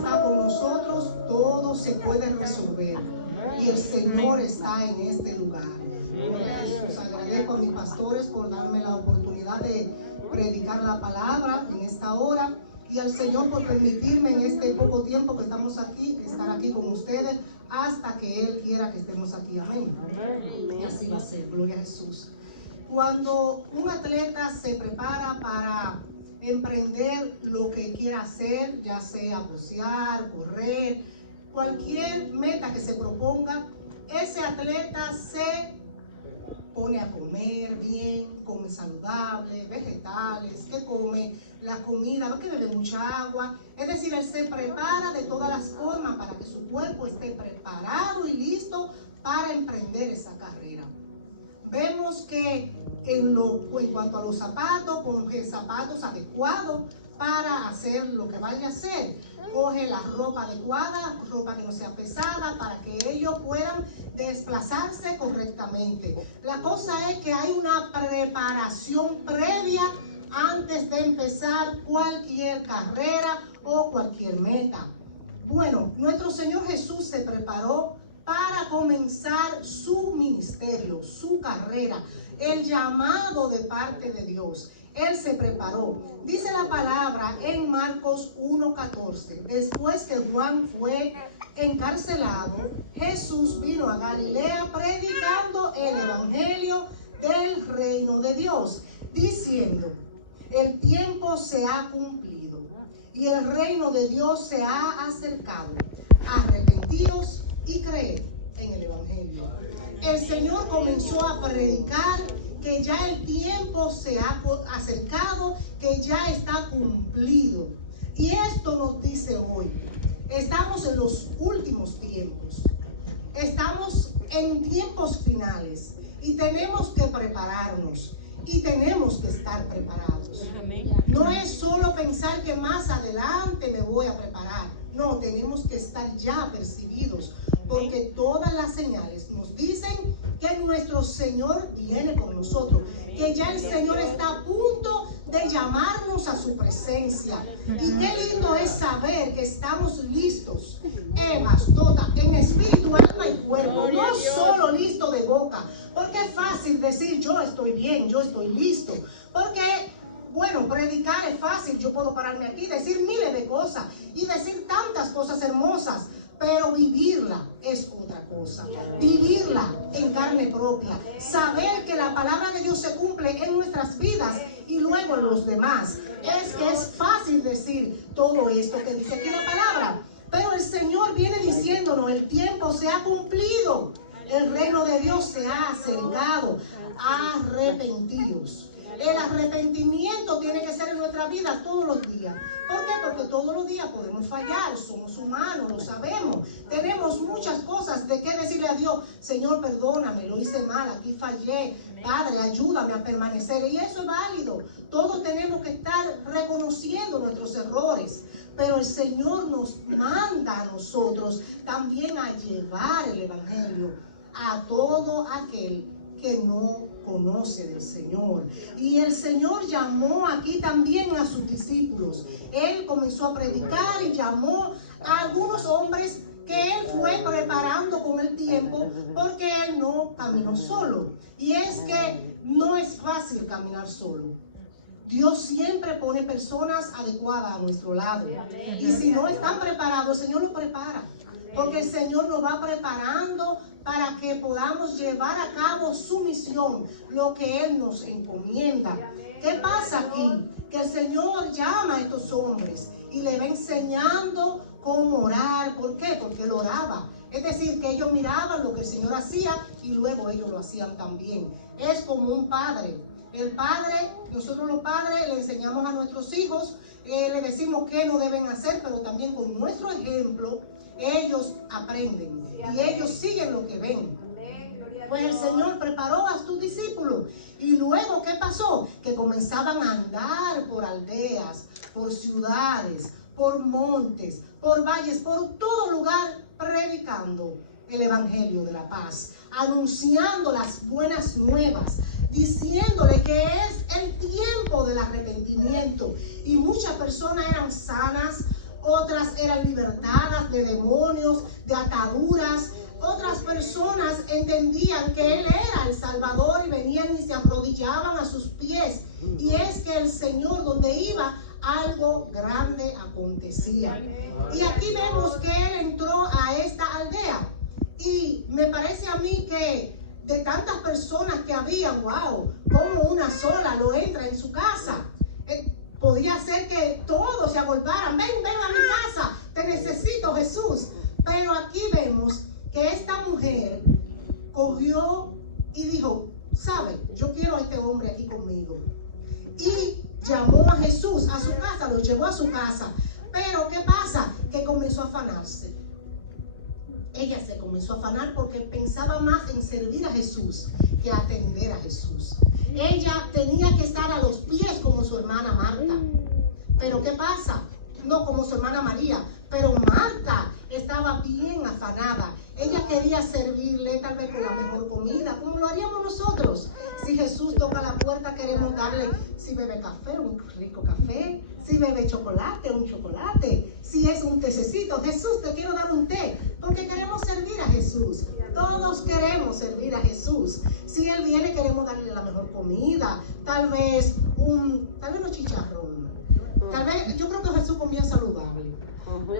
está con nosotros, todo se puede resolver. Y el Señor está en este lugar. Jesús, agradezco a mis pastores por darme la oportunidad de predicar la palabra en esta hora. Y al Señor por permitirme en este poco tiempo que estamos aquí, estar aquí con ustedes hasta que Él quiera que estemos aquí. Amén. Y así va a ser. Gloria a Jesús. Cuando un atleta se prepara para emprender lo que quiera hacer, ya sea boxear, correr, cualquier meta que se proponga, ese atleta se pone a comer bien, come saludable, vegetales, que come la comida, que bebe mucha agua. Es decir, él se prepara de todas las formas para que su cuerpo esté preparado y listo para emprender esa carrera. Vemos que en cuanto a los zapatos, coge zapatos adecuados para hacer lo que vaya a hacer. Coge la ropa adecuada, ropa que no sea pesada, para que ellos puedan desplazarse correctamente. La cosa es que hay una preparación previa antes de empezar cualquier carrera o cualquier meta. Bueno, nuestro Señor Jesús se preparó para comenzar su ministerio, su carrera, el llamado de parte de Dios. Él se preparó. Dice la palabra en Marcos 1:14. Después que Juan fue encarcelado, Jesús vino a Galilea predicando el evangelio del reino de Dios, diciendo: el tiempo se ha cumplido y el reino de Dios se ha acercado. Arrepentíos y creed en el evangelio. El Señor comenzó a predicar que ya el tiempo se ha acercado, que ya está cumplido. Y esto nos dice hoy, estamos en los últimos tiempos, estamos en tiempos finales y tenemos que prepararnos y tenemos que estar preparados. No es solo pensar que más adelante me voy a preparar, no, tenemos que estar ya percibidos, porque todas las señales nos dicen que nuestro Señor viene con nosotros, que ya el Señor está a punto de llamarnos a su presencia. Y qué lindo es saber que estamos listos, en espíritu, alma y cuerpo, no solo listo de boca, porque es fácil decir yo estoy bien, yo estoy listo, porque bueno, predicar es fácil, yo puedo pararme aquí, decir miles de cosas y decir tantas cosas hermosas, pero vivirla es otra cosa. Vivirla en carne propia. Saber que la palabra de Dios se cumple en nuestras vidas y luego en los demás. Es que es fácil decir todo esto que dice aquí la palabra. Pero el Señor viene diciéndonos, el tiempo se ha cumplido. El reino de Dios se ha acercado. Arrepentidos. El arrepentimiento tiene que ser en nuestra vida todos los días. ¿Por qué? Porque todos los días podemos fallar, somos humanos, lo sabemos. Tenemos muchas cosas de qué decirle a Dios. Señor, perdóname, lo hice mal, aquí fallé. Padre, ayúdame a permanecer. Y eso es válido. Todos tenemos que estar reconociendo nuestros errores. Pero el Señor nos manda a nosotros también a llevar el evangelio a todo aquel que no conoce del Señor. Y el Señor llamó aquí también a sus discípulos. Él comenzó a predicar y llamó a algunos hombres que él fue preparando con el tiempo, porque él no caminó solo. Y es que no es fácil caminar solo. Dios siempre pone personas adecuadas a nuestro lado. Y si no están preparados, el Señor los prepara. Porque el Señor nos va preparando para que podamos llevar a cabo su misión, lo que Él nos encomienda. ¿Qué pasa aquí? Que el Señor llama a estos hombres y le va enseñando cómo orar. ¿Por qué? Porque Él oraba. Es decir, que ellos miraban lo que el Señor hacía y luego ellos lo hacían también. Es como un padre. El padre, nosotros los padres le enseñamos a nuestros hijos, le decimos qué no deben hacer, pero también con nuestro ejemplo ellos aprenden y ellos siguen lo que ven. Pues el Señor preparó a sus discípulos y luego ¿qué pasó? Que comenzaban a andar por aldeas, por ciudades, por montes, por valles, por todo lugar predicando el evangelio de la paz, anunciando las buenas nuevas, diciéndole que es el tiempo del arrepentimiento. Y muchas personas eran sanas, otras eran libertadas de demonios, de ataduras. Otras personas entendían que Él era el Salvador y venían y se arrodillaban a sus pies. Y es que el Señor, donde iba, algo grande acontecía. Y aquí vemos que Él entró a esta aldea. Y me parece a mí que de tantas personas que había, wow, como una sola lo entra en su casa. Podría ser que todos se agolparan, ven a mi casa, te necesito, Jesús. Pero aquí vemos que esta mujer cogió y dijo, ¿sabe? Yo quiero a este hombre aquí conmigo. Y llamó a Jesús a su casa, lo llevó a su casa. Pero ¿qué pasa? Que comenzó a afanarse. Ella se comenzó a afanar porque pensaba más en servir a Jesús que atender a Jesús. Ella tenía que estar a los pies como su hermana Marta. Pero ¿qué pasa? No como su hermana María, pero Marta estaba bien afanada. Ella quería servirle tal vez con la mejor comida, como lo haríamos nosotros. Si Jesús toca la puerta, queremos darle, si bebe café, un rico café. Si bebe chocolate, un chocolate. Si es un tececito, Jesús, te quiero dar un té, porque queremos servir a Jesús. Todos queremos servir a Jesús. Si Él viene, queremos darle la mejor comida. Tal vez unos chicharrón. Tal vez, yo creo que Jesús comía saludable.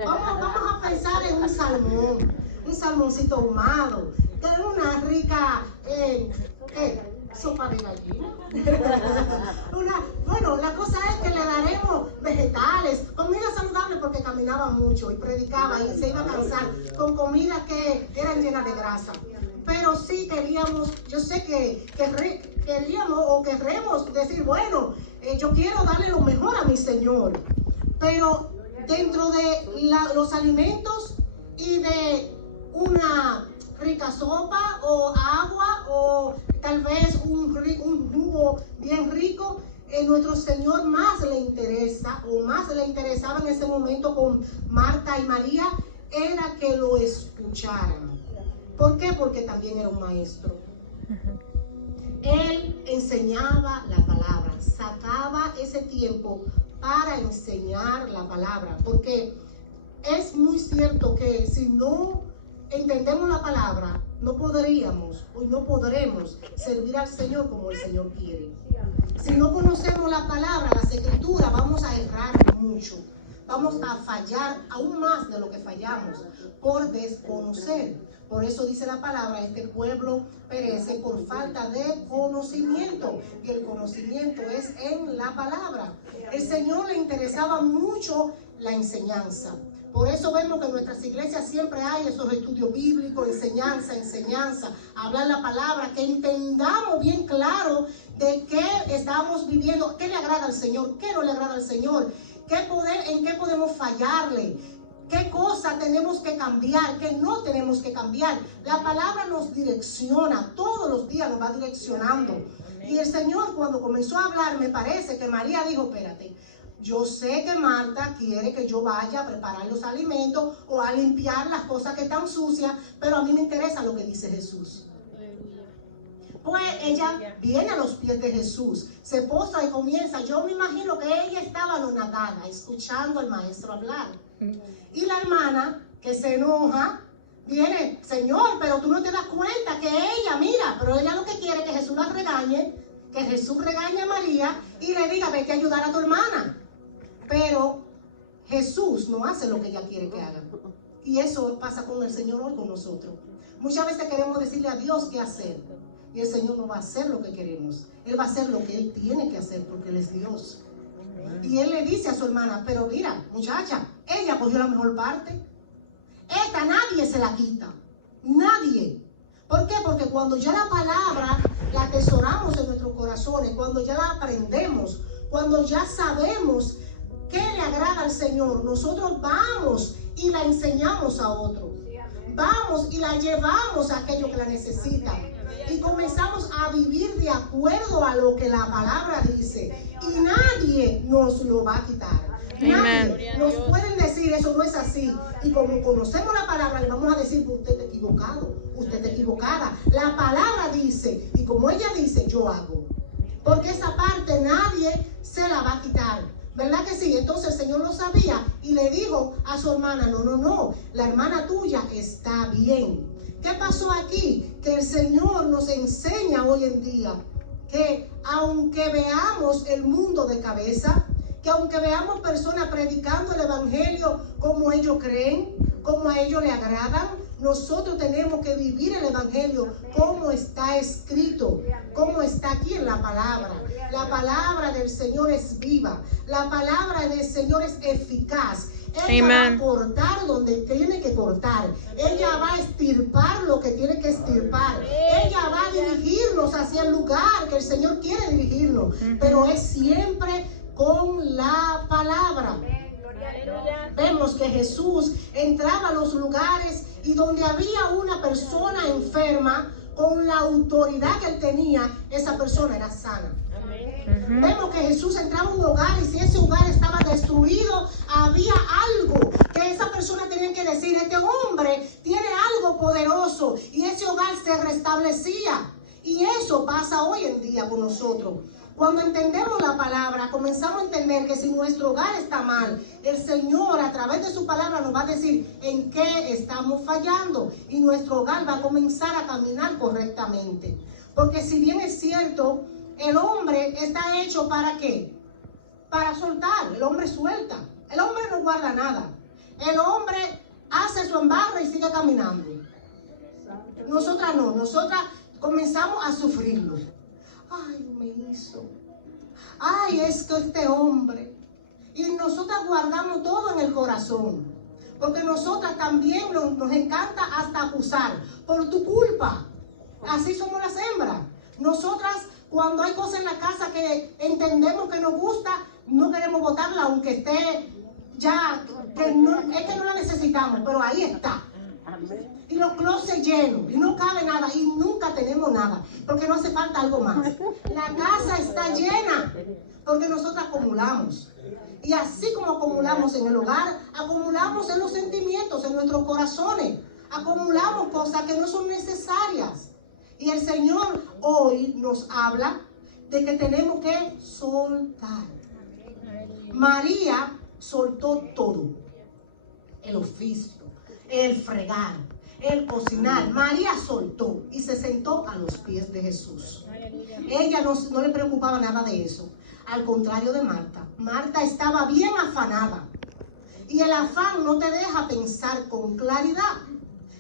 Vamos a pensar en un salmoncito ahumado, una rica sopa de gallina. Bueno, la cosa es que le daremos vegetales, comida saludable, porque caminaba mucho y predicaba y se iba a cansar con comidas que eran llenas de grasa. Pero sí queríamos, yo sé que queríamos o queremos decir, bueno, yo quiero darle lo mejor a mi Señor. Pero dentro de los alimentos y de una rica sopa o agua o tal vez un jugo bien rico, nuestro Señor más le interesa o más le interesaba en ese momento con Marta y María era que lo escucharan. ¿Por qué? Porque también era un maestro. Él enseñaba la palabra, sacaba ese tiempo para enseñar la palabra, porque es muy cierto que si no entendemos la palabra, no podríamos o no podremos servir al Señor como el Señor quiere. Si no conocemos la palabra, las escrituras, vamos a errar mucho. Vamos a fallar aún más de lo que fallamos por desconocer. Por eso dice la palabra, este pueblo perece por falta de conocimiento. Y el conocimiento es en la palabra. El Señor le interesaba mucho la enseñanza. Por eso vemos que en nuestras iglesias siempre hay esos estudios bíblicos, enseñanza, hablar la palabra, que entendamos bien claro de qué estamos viviendo, qué le agrada al Señor, qué no le agrada al Señor, en qué podemos fallarle, qué cosa tenemos que cambiar, qué no tenemos que cambiar. La palabra nos direcciona, todos los días nos va direccionando. Y el Señor, cuando comenzó a hablar, me parece que María dijo, espérate, yo sé que Marta quiere que yo vaya a preparar los alimentos o a limpiar las cosas que están sucias, pero a mí me interesa lo que dice Jesús. Pues ella viene a los pies de Jesús, se posa y comienza. Yo me imagino que ella estaba anonadada, escuchando al maestro hablar. Y la hermana, que se enoja, viene, Señor, pero tú no te das cuenta que ella, mira, pero ella lo que quiere es que Jesús la regañe, que Jesús regañe a María y le diga, vete a ayudar a tu hermana. Pero Jesús no hace lo que ella quiere que haga. Y eso pasa con el Señor hoy con nosotros. Muchas veces queremos decirle a Dios qué hacer. Y el Señor no va a hacer lo que queremos. Él va a hacer lo que Él tiene que hacer porque Él es Dios. Y Él le dice a su hermana, pero mira, muchacha, ella cogió la mejor parte. Esta nadie se la quita. Nadie. ¿Por qué? Porque cuando ya la palabra la atesoramos en nuestros corazones, cuando ya la aprendemos, cuando ya sabemos qué le agrada al Señor, nosotros vamos y la enseñamos a otro. Vamos y la llevamos a aquello que la necesita. Y comenzamos a vivir de acuerdo a lo que la palabra dice. Y nadie nos lo va a quitar. Nadie nos pueden decir eso no es así. Y como conocemos la palabra, le vamos a decir que usted está equivocado, usted está equivocada. La palabra dice, y como ella dice, yo hago. Porque esa parte nadie se la va a quitar. ¿Verdad que sí? Entonces el Señor lo sabía y le dijo a su hermana, no, la hermana tuya está bien. ¿Qué pasó aquí? Que el Señor nos enseña hoy en día que aunque veamos el mundo de cabeza, que aunque veamos personas predicando el evangelio como ellos creen, como a ellos les agradan, nosotros tenemos que vivir el evangelio como está escrito, como está aquí en la palabra. La palabra del Señor es viva, la palabra del Señor es eficaz. Ella va a cortar donde tiene que cortar. Ella va a estirpar lo que tiene que estirpar. Ella va a dirigirnos hacia el lugar que el Señor quiere dirigirnos. Pero es siempre con la palabra. Vemos que Jesús entraba a los lugares y donde había una persona enferma, con la autoridad que él tenía, esa persona era sana. Vemos que Jesús entraba a un hogar y si ese hogar estaba destruido, había algo que esa persona tenía que decir: este hombre tiene algo poderoso, y ese hogar se restablecía. Y eso pasa hoy en día con nosotros. Cuando entendemos la palabra, comenzamos a entender que si nuestro hogar está mal, el Señor a través de su palabra nos va a decir en qué estamos fallando, y nuestro hogar va a comenzar a caminar correctamente. Porque si bien es cierto, el hombre está hecho ¿para qué? Para soltar. El hombre suelta. El hombre no guarda nada. El hombre hace su embarre y sigue caminando. Nosotras no. Nosotras comenzamos a sufrirlo. Ay, me hizo. Ay, es que este hombre. Y nosotras guardamos todo en el corazón. Porque nosotras también nos encanta hasta acusar. Por tu culpa. Así somos las hembras. Nosotras, cuando hay cosas en la casa que entendemos que nos gusta, no queremos botarla, aunque esté ya, que no, es que no la necesitamos, pero ahí está. Y los closets llenos, y no cabe nada, y nunca tenemos nada, porque no hace falta algo más. La casa está llena, porque nosotros acumulamos. Y así como acumulamos en el hogar, acumulamos en los sentimientos, en nuestros corazones. Acumulamos cosas que no son necesarias. Y el Señor hoy nos habla de que tenemos que soltar. María soltó todo. El oficio, el fregar, el cocinar. María soltó y se sentó a los pies de Jesús. Ella no le preocupaba nada de eso. Al contrario de Marta. Marta estaba bien afanada. Y el afán no te deja pensar con claridad.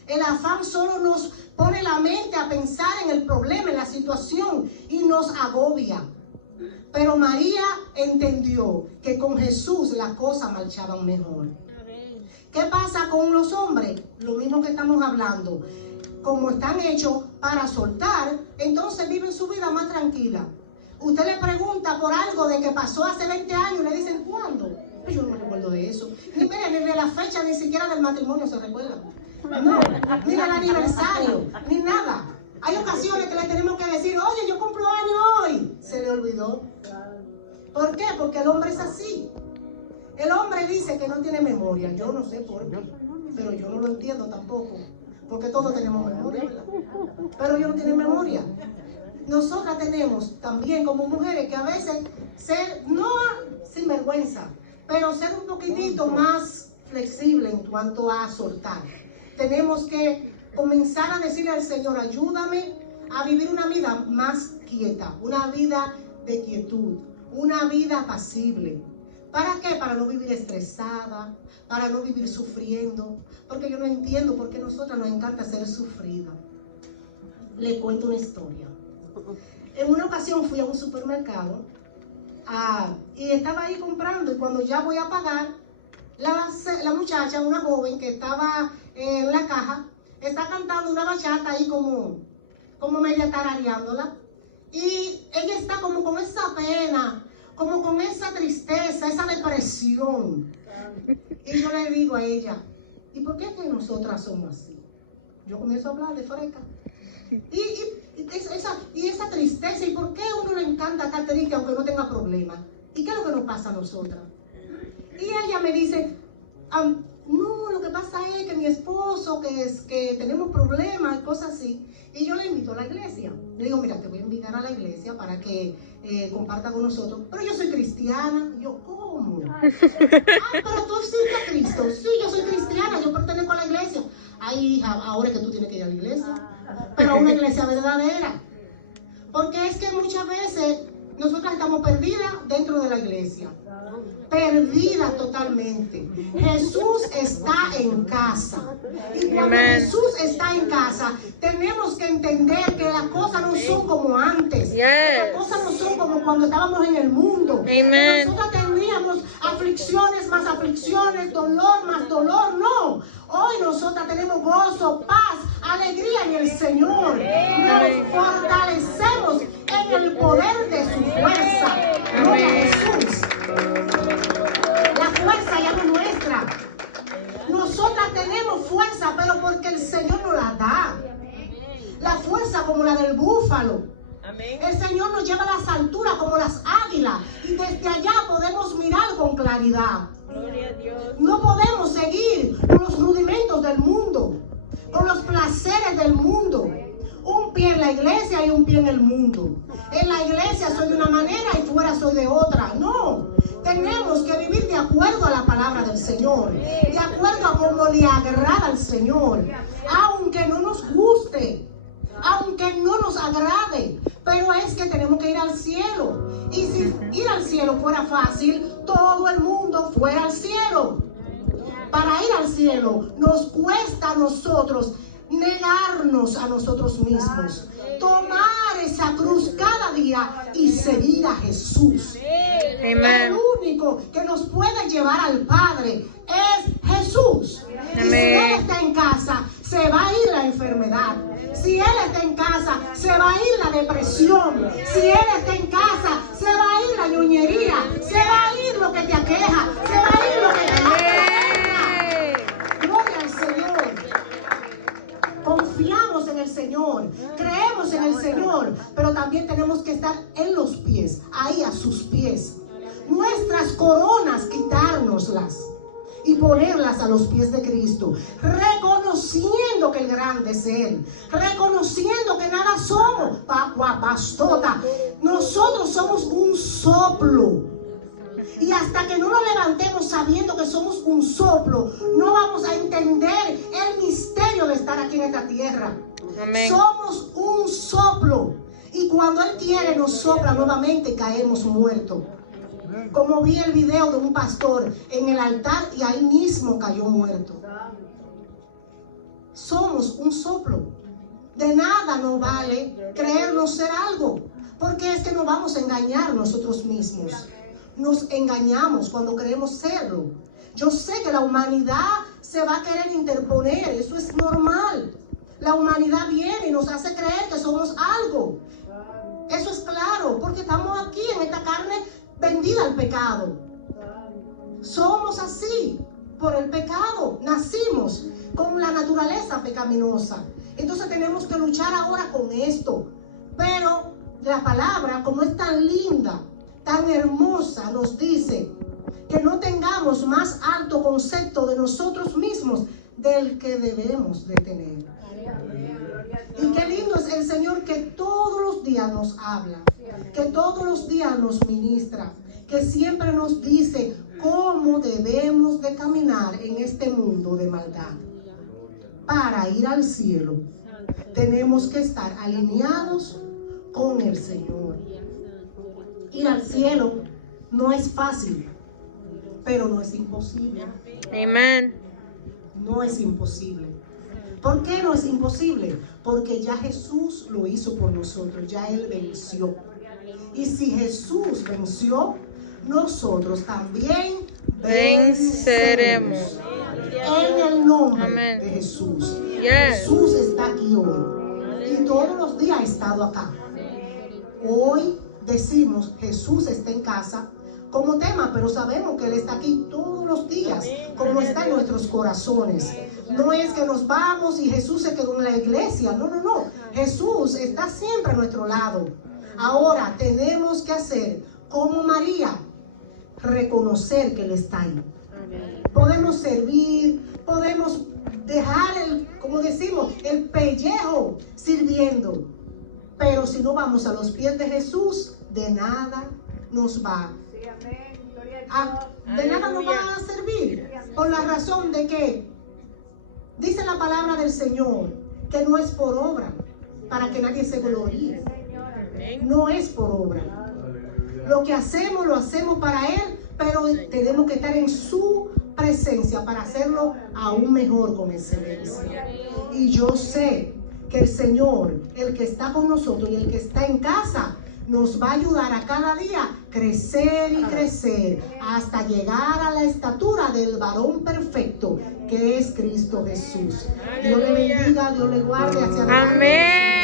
El afán solo nos pone la mente a pensar en el problema, en la situación, y nos agobia. Pero María entendió que con Jesús las cosas marchaban mejor. ¿Qué pasa con los hombres? Lo mismo que estamos hablando. Como están hechos para soltar, entonces viven su vida más tranquila. Usted le pregunta por algo de que pasó hace 20 años y le dicen, ¿cuándo? Yo no me recuerdo de eso. Ni de la fecha, ni siquiera del matrimonio se recuerda. No, ni del aniversario, ni nada. Hay ocasiones que le tenemos que decir, oye, yo cumplo años hoy. Se le olvidó. ¿Por qué? Porque el hombre es así. El hombre dice que no tiene memoria. Yo no sé por qué, pero yo no lo entiendo tampoco. Porque todos tenemos memoria, ¿verdad? Pero ellos no tienen memoria. Nosotras tenemos también como mujeres que a veces ser, no sin vergüenza, pero ser un poquitito más flexible en cuanto a soltar. Tenemos que comenzar a decirle al Señor, ayúdame a vivir una vida más quieta, una vida de quietud, una vida apacible. ¿Para qué? Para no vivir estresada, para no vivir sufriendo, porque yo no entiendo por qué a nosotras nos encanta ser sufridas. Le cuento una historia. En una ocasión fui a un supermercado y estaba ahí comprando, y cuando ya voy a pagar, la muchacha, una joven que estaba en la caja, está cantando una bachata ahí como media tarareándola, y ella está como con esa pena, como con esa tristeza, esa depresión. Y yo le digo a ella, ¿y por qué es que nosotras somos así? Yo comienzo a hablar de freca. Y esa tristeza, ¿y por qué a uno le encanta estar triste aunque no tenga problemas? ¿Y qué es lo que nos pasa a nosotras? Y ella me dice, no, lo que pasa es que mi esposo, que tenemos problemas y cosas así. Y yo le invito a la iglesia. Le digo, mira, te voy a invitar a la iglesia para que comparta con nosotros. Pero yo soy cristiana. Y yo, ¿cómo? pero tú sirves a Cristo. Sí, yo soy cristiana, yo pertenezco a la iglesia. Ay, hija, ahora es que tú tienes que ir a la iglesia. Pero a una iglesia verdadera. Porque es que muchas veces nosotras estamos perdidas dentro de la iglesia. Perdidas totalmente. Jesús está en casa. Y cuando Jesús está en casa, tenemos que entender que las cosas no son como antes. Las cosas no son como cuando estábamos en el mundo. Nosotros teníamos aflicciones, más aflicciones, dolor, más dolor. No. Hoy nosotras tenemos gozo, paz, alegría en el Señor. Nos fortalecemos en el poder de su fuerza. Gloria a Jesús. La fuerza ya no es nuestra. Nosotras tenemos fuerza, pero porque el Señor nos la da. La fuerza como la del búfalo. El Señor nos lleva a las alturas como las águilas. Y desde allá podemos mirar con claridad. No podemos seguir con los rudimentos del mundo, con los placeres del mundo. Un pie en la iglesia y un pie en el mundo. En la iglesia soy de una manera y fuera soy de otra. No, tenemos que vivir de acuerdo a la palabra del Señor, de acuerdo a cómo le agrada al Señor, aunque no nos guste, aunque no nos agrade, pero es que tenemos que ir al cielo. Y si ir al cielo fuera fácil, todo el mundo fuera al cielo. Para ir al cielo nos cuesta a nosotros negarnos a nosotros mismos, tomar esa cruz cada día y seguir a Jesús. El único que nos puede llevar al Padre es Jesús. Y si Él está en casa, se va a ir la enfermedad. Si Él está en casa, se va a ir la depresión. Si Él está en casa, se va a ir la ñoñería. Se va a ir lo que te aqueja. Se va a ir lo que te aqueja. Gloria al Señor. Confiamos en el Señor, creemos en el Señor, pero también tenemos que estar en los pies, ahí a sus pies. Nuestras coronas, quitárnoslas y ponerlas a los pies de Cristo, reconociendo que el grande es Él, reconociendo que nada somos, pastota. Nosotros somos un soplo. Y hasta que no nos levantemos sabiendo que somos un soplo, no vamos a entender el misterio de estar aquí en esta tierra. Somos un soplo. Y cuando Él quiere, nos sopla nuevamente y caemos muertos. Como vi el video de un pastor en el altar y ahí mismo cayó muerto. Somos un soplo. De nada nos vale creernos ser algo, porque es que nos vamos a engañar nosotros mismos. Nos engañamos cuando creemos serlo. Yo sé que la humanidad se va a querer interponer, eso es normal. La humanidad viene y nos hace creer que somos algo. Eso es claro, porque estamos aquí en esta carne vendida al pecado. Somos así por el pecado. Nacimos con la naturaleza pecaminosa. Entonces tenemos que luchar ahora con esto. Pero la palabra, como es tan linda, tan hermosa, nos dice que no tengamos más alto concepto de nosotros mismos del que debemos de tener. Y qué lindo es el Señor, que todos los días nos habla, que todos los días nos ministra, que siempre nos dice cómo debemos de caminar en este mundo de maldad. Para ir al cielo tenemos que estar alineados con el Señor. Ir al cielo no es fácil, pero no es imposible. Amén. No es imposible. ¿Por qué no es imposible? Porque ya Jesús lo hizo por nosotros, ya Él venció. Y si Jesús venció, nosotros también venceremos. En el nombre Amén. de Jesús. Yes. Jesús está aquí hoy. Y todos los días ha estado acá. Hoy decimos Jesús está en casa como tema, pero sabemos que Él está aquí todos los días, como está en nuestros corazones. No es que nos vamos y Jesús se quedó en la iglesia. No, no, no. Jesús está siempre a nuestro lado. Ahora tenemos que hacer como María, reconocer que Él está ahí. Podemos servir, podemos dejar como decimos, el pellejo sirviendo. Pero si no vamos a los pies de Jesús, de nada nos va. de nada nos va a servir, por la razón de que dice la palabra del Señor que no es por obra, para que nadie se gloríe. No es por obra. Lo que hacemos, lo hacemos para Él, pero tenemos que estar en su presencia para hacerlo aún mejor con excelencia. Y yo sé que el Señor, el que está con nosotros y el que está en casa, nos va a ayudar a cada día crecer y crecer hasta llegar a la estatura del varón perfecto que es Cristo Jesús. Dios le bendiga, Dios le guarde hacia adelante. Amén.